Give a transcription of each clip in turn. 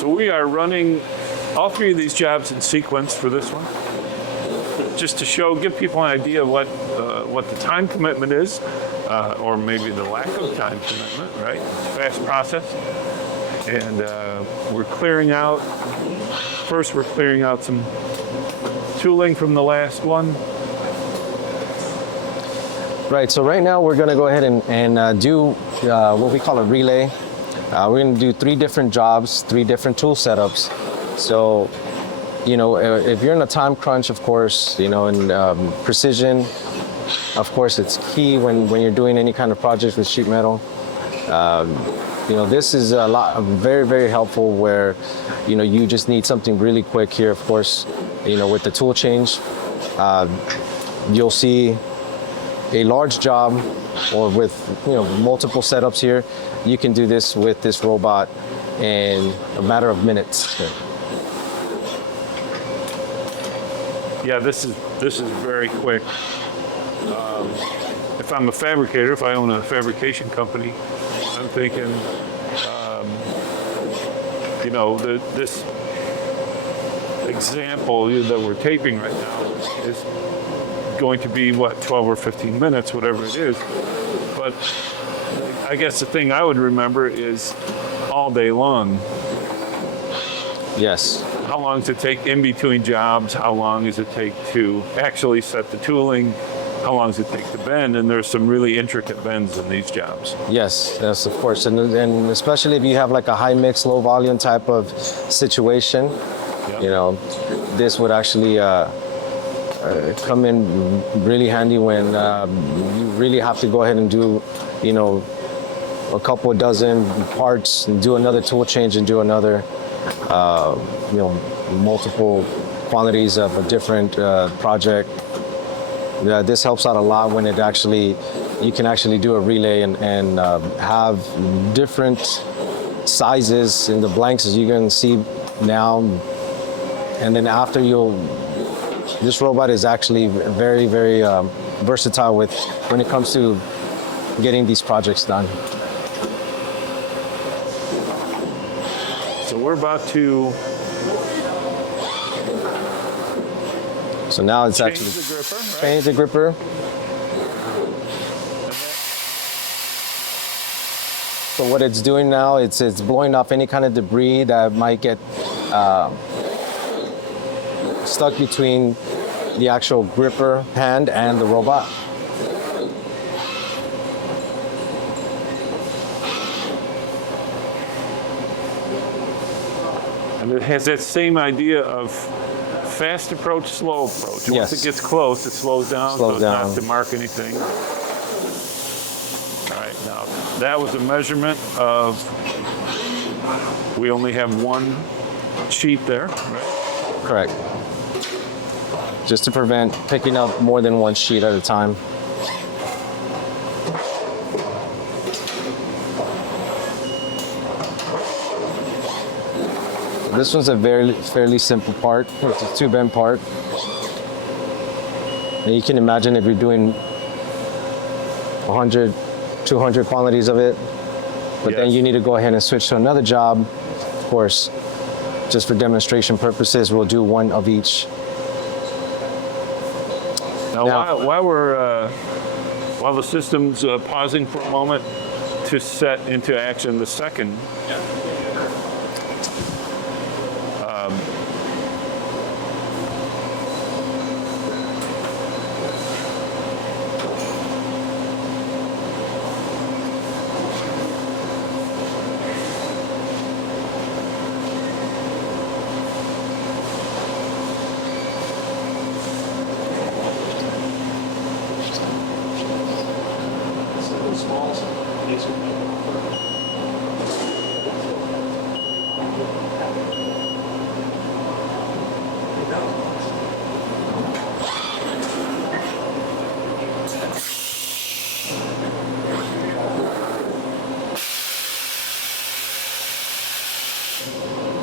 So we are running all three of these jobs in sequence for this one, just to give people an idea of what the time commitment is, or maybe the lack of time commitment, right? Fast process. And we're clearing out some tooling from the last one. Right, so right now we're gonna go ahead and do what we call a relay. We're gonna do 3 different jobs, 3 different tool setups. So, you know, if you're in a time crunch, of course, you know, and precision, of course, it's key when you're doing any kind of project with sheet metal. You know, this is very, very helpful where, you know, you just need something really quick here. Of course, you know, with the tool change, you'll see a large job or with, you know, multiple setups here. You can do this with this robot in a matter of minutes. Yeah, this is very quick. If I'm a fabricator, if I own a fabrication company, I'm thinking, you know, this example that we're taping right now is going to be, what, 12 or 15 minutes, whatever it is. But I guess the thing I would remember is all day long. Yes. How long does it take in between jobs? How long does it take to actually set the tooling? How long does it take to bend? And there's some really intricate bends in these jobs. Yes, yes, of course. And especially if you have like a high mix, low volume type of situation, Yep. you know, this would actually come in really handy when you really have to go ahead and do, you know, a couple of dozen parts and do another tool change and do another, you know, multiple quantities of a different project. Yeah, this helps out a lot when you can actually do a relay and have different sizes in the blanks, as you can see now. And then after this robot is actually very, very versatile when it comes to getting these projects done. So we're about to So now it's change actually the gripper, right? change the gripper. So what it's doing now, it's blowing off any kind of debris that might get stuck between the actual gripper hand and the robot. And it has that same idea of fast approach, slow approach. Once Yes. it gets close, it slows down, Slows so down. it's not to mark anything. All right, now that was a measurement of, we only have one sheet there, right? Correct. Just to prevent picking up more than one sheet at a time. This one's a fairly simple part. It's a 2-bend part. And you can imagine if you're doing 100, 200 quantities of it, but then Yes. you need to go ahead and switch to another job. Of course, just for demonstration purposes, we'll do one of each. Now, while the system's pausing for a moment to set into action the second,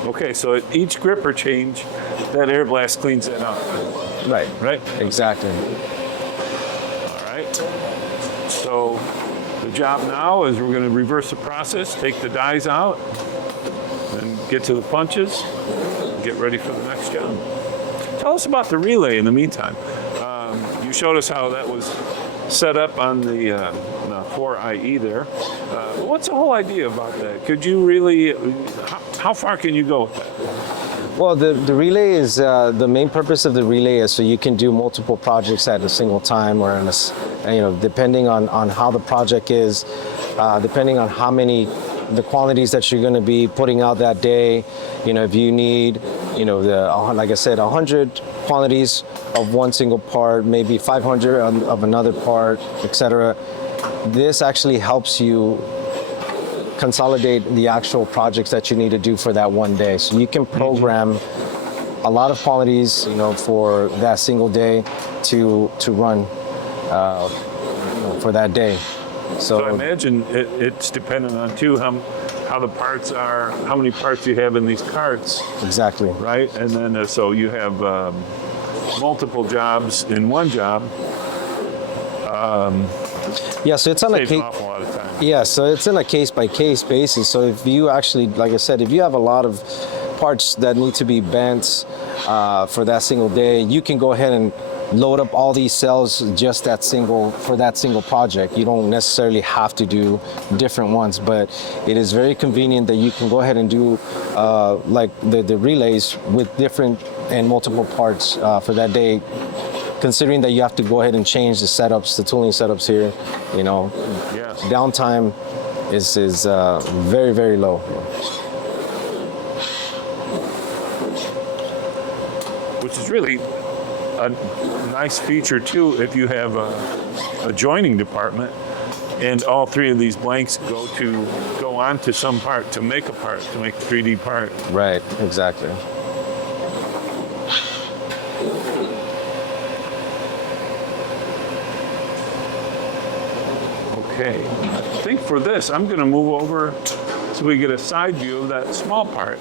okay, so at each gripper change, that air blast cleans that up, Right. right? Exactly. All right. So the job now is we're going to reverse the process, take the dies out, and get to the punches, get ready for the next job. Tell us about the relay in the meantime. You showed us how that was set up on the 4IE there. What's the whole idea about that? Could you really, how far can you go with that? Well, the relay is, the main purpose of the relay is so you can do multiple projects at a single time, or depending on how the project is, depending on how many, the quantities that you're going to be putting out that day. If you need, like I said, 100 quantities of one single part, maybe 500 of another part, etc. This actually helps you consolidate the actual projects that you need to do for that one day. So you can program a lot of quantities, for that single day to run for that day. So I imagine it's dependent on too how the parts are, how many parts you have in these carts. Exactly. Right, and then so you have multiple jobs in one job. Yeah, so it's on saves an awful lot of time. Yeah, so it's in a case-by-case basis. So if you actually, like I said, if you have a lot of parts that need to be bent for that single day, you can go ahead and load up all these cells just for that single project. You don't necessarily have to do different ones, but it is very convenient that you can go ahead and do like the relays with different and multiple parts for that day. Considering that you have to go ahead and change the setups, the tooling setups here, Yes. downtime is very, very low. Which is really a nice feature too if you have a joining department and all three of these blanks go on to some part to make a 3D part. Right, exactly. Okay, I think for this, I'm going to move over so we get a side view of that small part.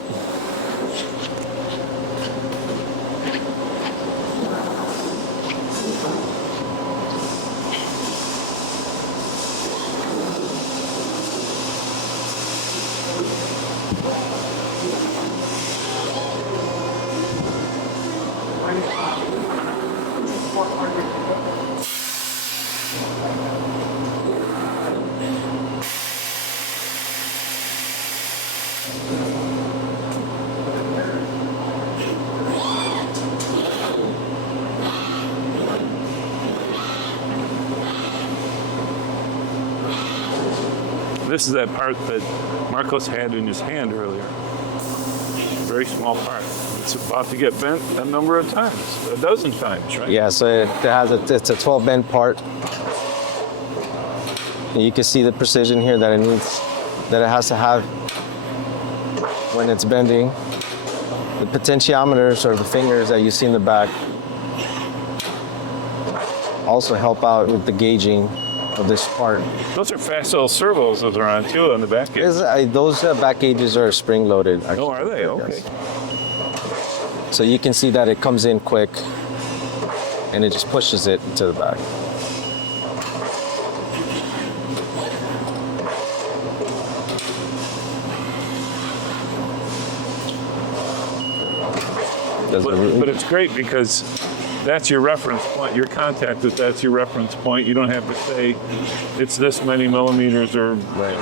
This is that part that Marcos had in his hand earlier. Very small part. It's about to get bent a number of times, a dozen times, right? Yeah, so it's a 12 bend part. And you can see the precision here that it has to have when it's bending. The potentiometers, or the fingers that you see in the back, also help out with the gauging of this part. Those are fast little servos those are on too on the back gauge. Those back gauges are spring loaded. Actually. Oh, are they? Okay. Yes. So you can see that it comes in quick and it just pushes it to the back. But it's great because that's your reference point. Your contact that's your reference point. You don't have to say it's this many millimeters or. Right.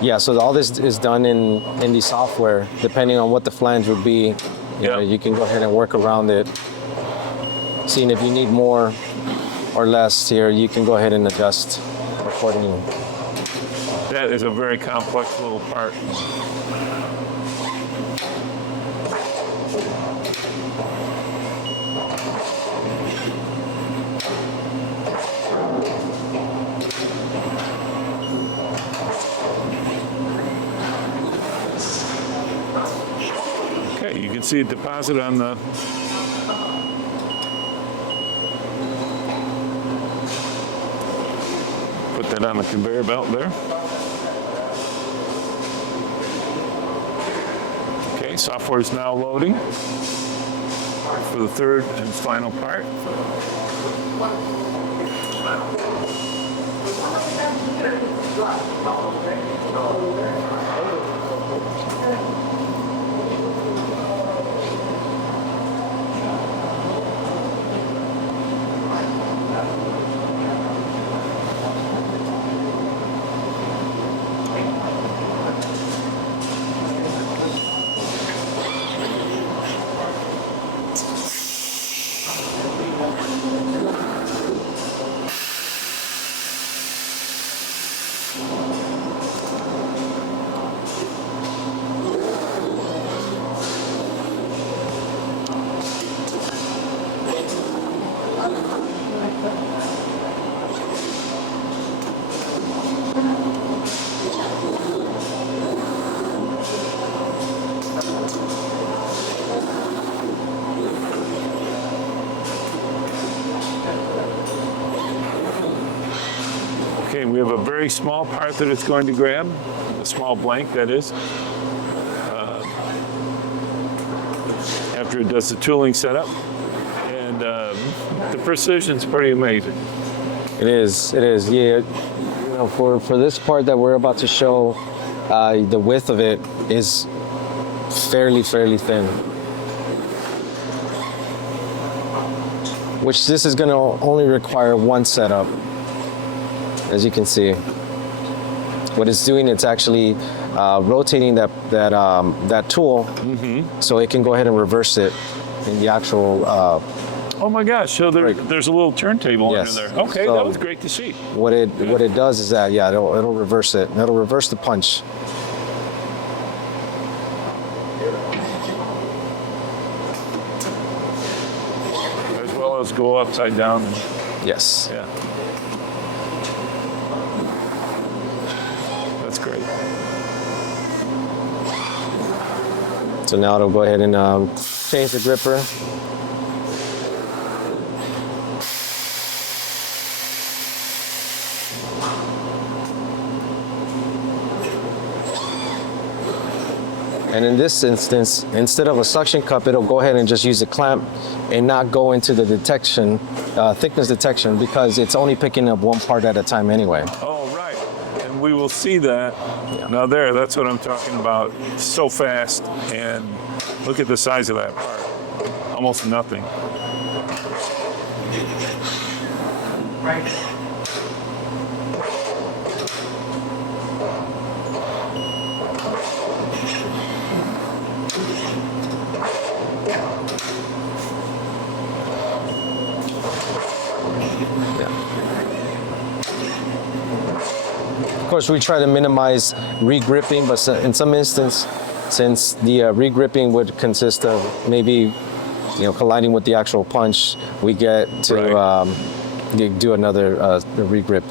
Yeah. So all this is done in the software. Depending on what the flange would be, you can go ahead and work around it. Seeing if you need more or less here, you can go ahead and adjust accordingly. That is a very complex little part. You can see a deposit on the put that on the conveyor belt there. Okay, software is now loading for the third and final part. We have a very small part that it's going to grab, a small blank that is. After it does the tooling setup, and the precision's pretty amazing. It is. Yeah. You know, for this part that we're about to show, the width of it is fairly thin. Which this is going to only require one setup, as you can see. What it's doing, it's actually rotating that tool, so it can go ahead and reverse it in the actual. Oh my gosh! So there's a little turntable Yes. under there. Okay, So that was great to see. What it does is that it'll reverse it. It'll reverse the punch. As well as go upside down. Yes. Yeah. That's great. So now it'll go ahead and change the gripper. And in this instance, instead of a suction cup, it'll go ahead and just use a clamp and not go into the detection, thickness detection, because it's only picking up one part at a time anyway. Oh, right. And we will see that. Yeah. Now that's what I'm talking about. So fast, and look at the size of that part. Almost nothing. Right. Of course, we try to minimize re-gripping, but in some instance, since the re-gripping would consist of maybe, colliding with the actual punch, we get to do another re-grip.